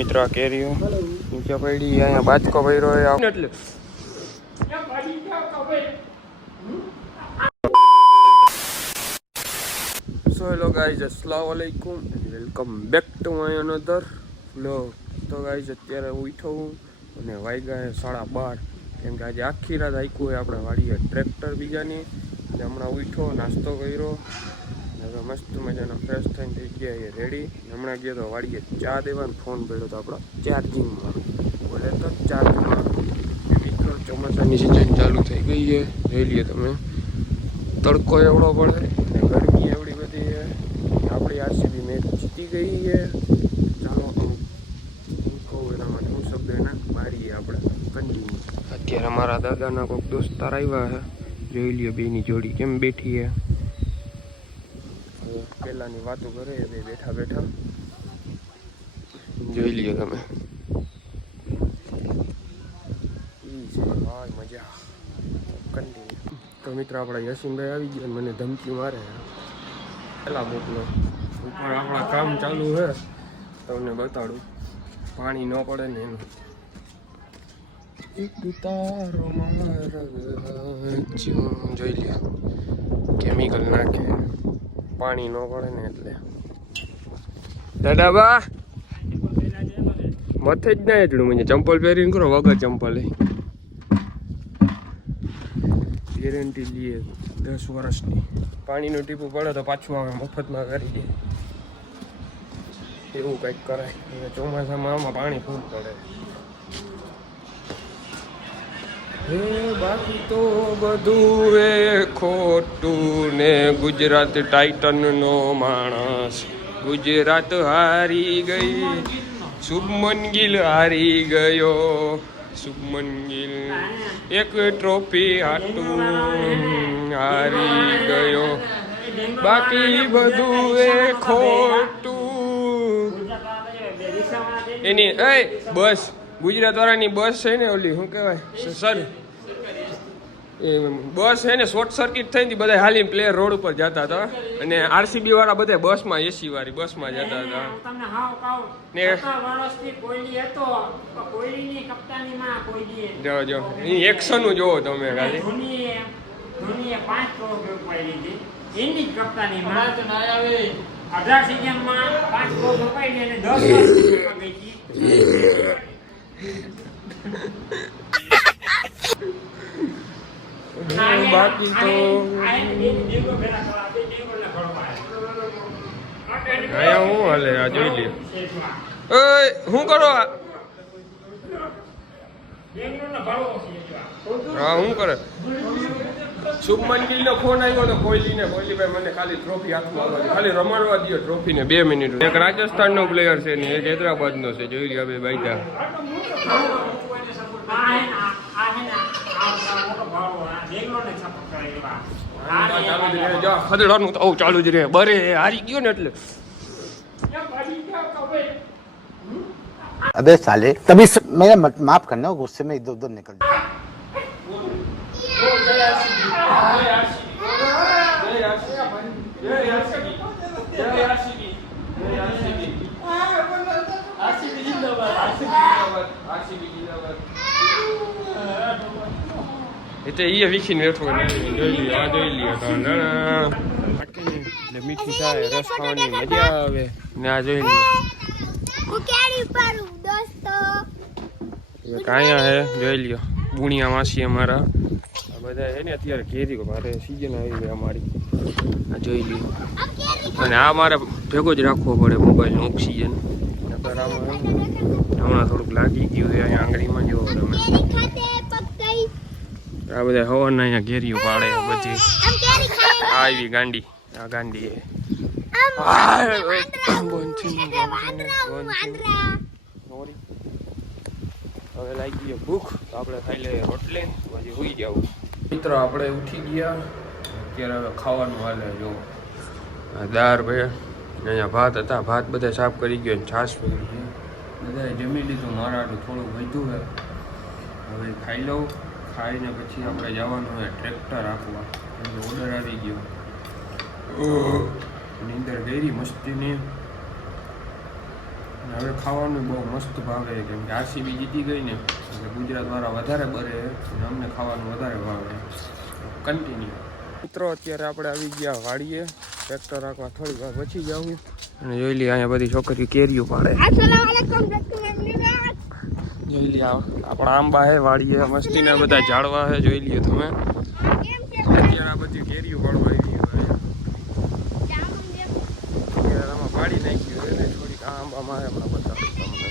મિત્ર કેરીઓ નીચે પડી અહીંયા બાજકો પડ્યો એટલે સો હેલો ગાઈઝ અસ્સલામુ અલૈકુમ welcome back to my another vlog. તો ગાઈઝ અત્યારે ઉઠો હું અને વાગ્યા 12:30 કેમ કે આજે આખી રાત હાઈકું હોય આપણે વાડીએ ટ્રેક્ટર બીજાની એટલે હમણાં ઉઠો નાસ્તો કર્યો હવે મસ્ત મજાનો ફ્રેશ થઈને થઈ ગયા એ રેડી. હમણાં ગયો તો વાડીએ ચા દેવાનો ફોન પડ્યો તો આપણો ચાર્જિંગમાં બોલે તો ચાર્જમાં મિત્રો ચોમાસાની સિઝન ચાલુ થઈ ગઈ છે જોઈ લઈએ તમે. તડકો એવડો પડે અને ગરમી એવડી બધી છે. આપણી આરસીબી મેચ જીતી ગઈ છે. ચાલો હું કહું એના માટે હું શબ્દ એના મારીએ આપણે કન્ટિન્યુ. અત્યારે અમારા દાદાના કોઈક દોસ્તાર આવ્યા છે જોઈ લ્યો બેની જોડી કેમ બેઠી છે. પેલાની વાતો કરે બે બેઠા બેઠા જોઈ લ્યો તમે. હા મજા કન્ટિન્યુ. તો મિત્ર આપણા યશીનભાઈ આવી ગયા મને ધમકી મારે પેલા મોકલો ઉપર આપણા કામ ચાલુ છે તમને બતાડું પાણી ન પડે ને એનું. એક તારો જોઈ લે કેમિકલ નાખે પાણી ન પડે ને એટલે. દાદા બા મથે જ ના એટલું મને ચંપલ પહેરીને કરો વગર ચંપલ ગેરંટી લઈએ 10 વર્ષની. પાણીનું ટીપું પડે તો પાછું આવે મફતમાં કરી દે એવું કંઈક કરાય. ચોમાસામાં આમાં પાણી ફૂલ પડે. હે બાકી તો બધું એ ખોટું ને ગુજરાત ટાઇટનનો માણસ. ગુજરાત હારી ગઈ શુભમન ગિલ હારી ગયો. શુભમન ગિલ એક ટ્રોફી હાટું હારી ગયો બાકી બધું એ ખોટું. એની બસ ગુજરાત વાળાની બસ છે ને ઓલી શું કહેવાય સર એ બસ છે ને શોર્ટ સર્કિટ થઈને બધા હાલીને પ્લેયર રોડ ઉપર જતા હતા અને આરસીબી વાળા બધા બસમાં એસી વાળી બસમાં જતા હતા ને જો જો એક્શન જોવો તમે ખાલી. બાકી તો અહીંયા હું હાલે આ જોઈ લે. શું કરો હા શું કરે. શુભમન ગિલનો ફોન આવ્યો તો કોહલીને. કોહલીભાઈ મને ખાલી ટ્રોફી હાથમાં આવવા ખાલી રમાડવા દો ટ્રોફીને 2 મિનિટ. એક રાજસ્થાનનો પ્લેયર છે ને એક હૈદરાબાદનો છે જોઈ લે બે બાઈજા. ખદડાનું તો ચાલુ જ રહે બરે હારી ગયો ને એટલે. अबे साले तभी मेरा माफ करना गुस्से में इधर उधर निकल એટલે એ વીખીને બેઠો જોઈ લઈએ આ જોઈ લઈએ તો એટલે મીઠી થાય રસ ખાવાની મજા આવે ને આ જોઈ લઈએ કાંયા હે જોઈ લ્યો બુણિયા માસી અમારા આ બધા છે ને અત્યારે કેરી મારે સિઝન આવી ગઈ અમારી આ જોઈ લ્યો. અને આ મારે ભેગો જ રાખવો પડે મોબાઈલનું ઓક્સિજન હમણાં થોડુંક લાગી ગયું છે અહીંયા આંગળીમાં જોવો તમે. આ બધા હવાના અહીંયા ઘેરીઓ પાડે બધી આવી ગાંડી આ ગાંડી હવે લાગી ગયો ભૂખ તો આપણે ખાઈ લઈએ રોટલી પછી સુઈ જવું. મિત્રો આપણે ઉઠી ગયા અત્યારે હવે ખાવાનું હાલે જો દાળ ભાઈ અહીંયા ભાત હતા ભાત બધા સાફ કરી ગયો છાશ પડી ગઈ બધાએ જમી લીધું. મારા થોડું વધ્યું છે હવે ખાઈ લઉં. ખાઈને પછી આપણે જવાનું હોય ટ્રેક્ટર આપવા ઓર્ડર આવી ગયો. નીંદર ગઈ મસ્તીની હવે ખાવાનું બહુ મસ્ત ભાવે કેમ કે આરસીબી જીતી ગઈ ને એટલે ગુજરાતવાળા વધારે બરે અને અમને ખાવાનું વધારે ભાવે કન્ટિન્યુ. મિત્રો અત્યારે આપણે આવી ગયા વાડીએ ટ્રેક્ટર રાખવા થોડી વાર પછી જાઉં અને જોઈ લઈએ અહીંયા બધી છોકરીઓ કેરીઓ પાડે. જોઈ લઈએ આપણા આંબા હે વાડીએ મસ્તીના બધા ઝાડવા હે જોઈ લઈએ તમે. અત્યારે આ બધી કેરીઓ પાડવા આવી આમાં પાડી નાખ્યું એટલે થોડીક આંબામાં હમણાં બતાવું તમને.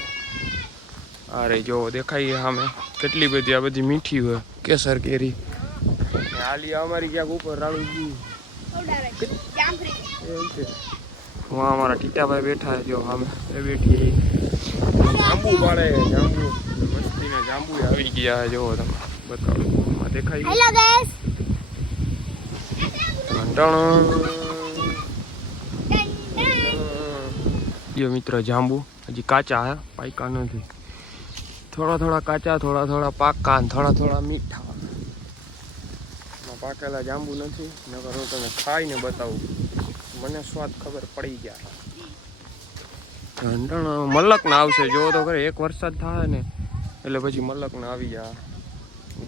અરે જો દેખાય સામે કેટલી બધી આ બધી મીઠી હોય કેસર કેરી. હાલી અમારી ક્યાંક ઉપર રાળુજી હું અમારા ટીટાભાઈ બેઠા જો સામે એ બેઠી જાંબુ પાડે જાંબુ મસ્તીના જાંબુ આવી ગયા જોવો તમે બતાવો દેખાય મિત્ર જાંબુ હજી કાચા હે પાકા નથી. થોડા કાચા થોડા પાકા થોડા મીઠા. પાકેલા જાંબુ નથી નકર હું તમને ખાઈને બતાવું મને સ્વાદ ખબર પડી ગયા. મલકના આવશે જો તો ખરે એક વરસાદ થાય ને એટલે પછી મલકના આવી જાય.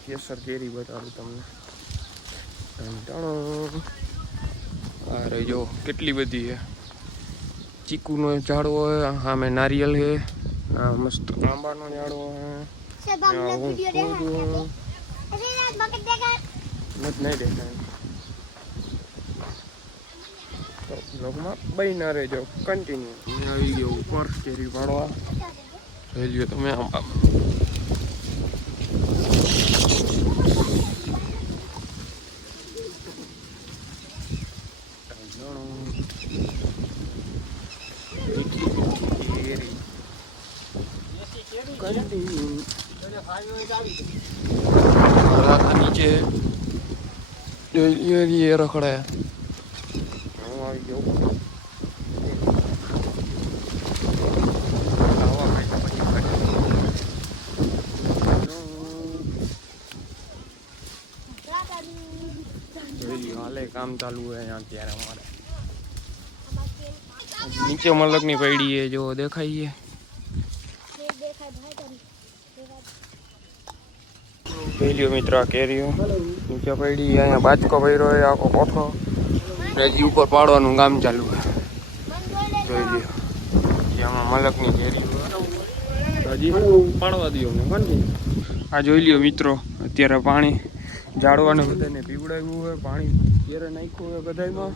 કેસર કેરી બતાવું તમને. અરે જો કેટલી બધી છે. ચીકુનો ઝાડવો હોય સામે નારિયેલ છે મસ્ત આંબાનો ઝાડવો છે નહીં દેખાય. બ્લોગમાં બન્યા રહેજો કન્ટિન્યુ. આવી ગયો ઉપર કેરી પાડવા જોઈ લ્યો તમે આંબા. નીચે જોઈ રખડાયા. હું આવી ગયો હાલે કામ ચાલુ હોય અત્યારે અમારે. નીચે મલકની પડી છે જો દેખાય છે. જોઈ લ્યો મિત્ર કેરીઓ નીચે પડી અહીંયા બાજકો પડ્યો હોય આખો કોઠો હજી ઉપર પાડવાનું કામ ચાલુ છે. જોઈ લ્યો જેમાં મલકની કેરીઓ હજી પાડવા દો ને બની. આ જોઈ લ્યો મિત્રો અત્યારે પાણી ઝાડવાને બધાને પીવડાવ્યું હોય પાણી કેરે નાખ્યું હોય બધામાં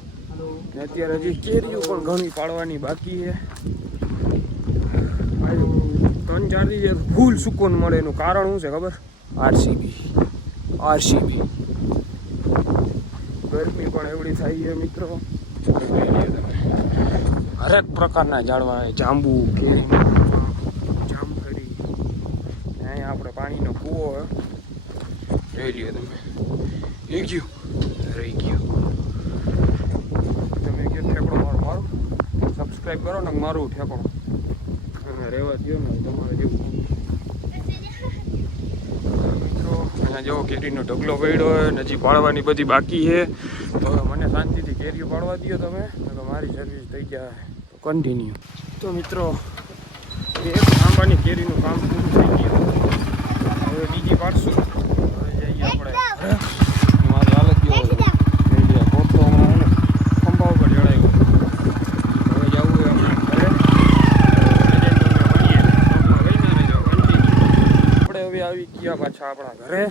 ને અત્યારે હજી કેરીઓ પણ ઘણી પાડવાની બાકી છે. 3-4 દિવસ ફૂલ સુકૂન મળે એનું કારણ શું છે ખબર? આરસીબી ગરમી પણ એવડી થાય છે મિત્રો. હરેક પ્રકારના ઝાડવા જાંબુ કેરી જામફળી અહીંયા આપણે પાણીનો કૂવો જોઈ લ્યો તમે. રહી ગયું તમે કે ઠેકડો મારું સબસ્ક્રાઈબ કરો ને મારું ઠેકડો અને રહેવા દો ને તમારે જેવું. જો કેરીનો ઢગલો પડ્યો હોય નજી પાડવાની બધી બાકી છે તો મને શાંતિથી કેરીઓ પાડવા દો તમે તો મારી સર્વિસ થઈ જાય કન્ટિન્યુ. તો મિત્રો એક આંબાની કેરીનું કામ પૂરું થઈ ગયું. હવે બીજી પાડશું. હવે જઈએ આપણે મારી હાલત જેવો કોઠો હમણાં ખંભા ઉપર જડાવ્યો. હવે જવું હોય હમણાં ઘરે આપણે હવે આવી ગયા પાછા આપણા ઘરે.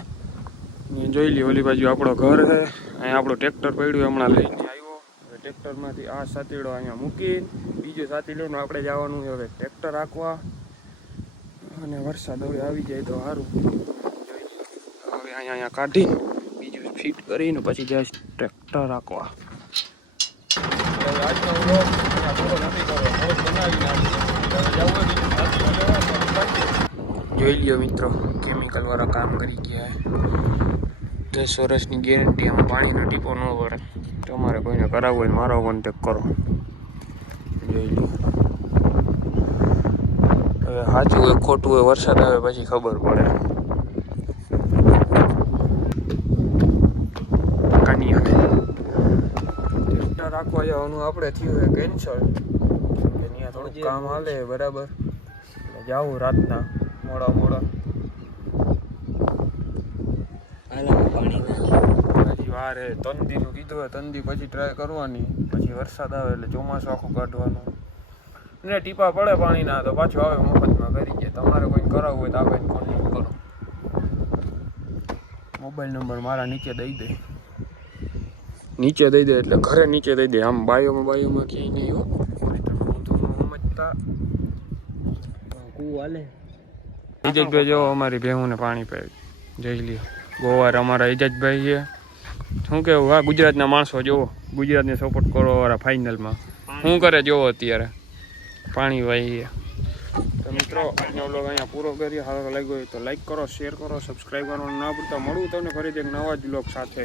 જોઈ લી ઓલી બાજુ આપણો ઘર છે. અહીંયા આપણું ટ્રેક્ટર પડ્યું હમણાં લઈને આવ્યો. હવે ટ્રેક્ટરમાંથી આ સાતીડો અહીંયા મૂકીને બીજો સાતીડોનું આપણે જવાનું છે હવે ટ્રેક્ટર રાખવા. અને વરસાદ હવે આવી જાય તો સારું. હવે અહીંયા કાઢી બીજું ફિટ કરીને પછી જાય ટ્રેક્ટર રાખવા. હવે આજનો વ્લોગ પૂરો નથી કરવો જોઈ લ્યો મિત્રો કેમિકલ વાળા કામ કરી ગયા. 10 વર્ષની ગેરંટી આમાં પાણીનો ટીપો ન પડે. તમારે કોઈને કરાવવું હોય મારો કોન્ટેક કરો. જોઈ લો હવે સાચું હોય ખોટું હોય વરસાદ આવે પછી ખબર પડે. કાનિયા ટ્રેક્ટર રાખવા જવાનું આપણે થયું હોય કેન્સલ. ત્યાં થોડું કામ હાલે બરાબર જાવું રાતના મોડા હજી વાર હે. તંદીનું કીધું હોય, તંદી પછી ટ્રાય કરવાની, પછી વરસાદ આવે એટલે ચોમાસું આખું કાઢવાનું ને ટીપા પડે પાણીના તો પાછું આવે મફતમાં કરી દે. તમારે કોઈ કરાવવું હોય તો આવીને કોન્ટેક્ટ કરો. મોબાઈલ નંબર મારા નીચે દઈ દે એટલે ઘરે નીચે દઈ દે. આમ બાયોમાં ક્યાંય નહીં હો. સમજતા ઇજતભાઈ જો અમારી ભેહુંને પાણી પે જઈ લ્યો. ગોવાર અમારા ઇજતભાઈ છે. શું કેવું? હા, ગુજરાતના માણસો જોવો, ગુજરાતને સપોર્ટ કરો વાળા ફાઇનલમાં શું કરે જોવો અત્યારે પાણી વાહીએ. તો મિત્રો આજનો વ્લોગ અહીંયા પૂરો કરીએ. સારો લાગ્યો હોય તો લાઈક કરો, શેર કરો, સબસ્ક્રાઈબ કરવાનું ના ભૂલતા. મળું તમને ફરીથી એક નવા જ વ્લોગ સાથે.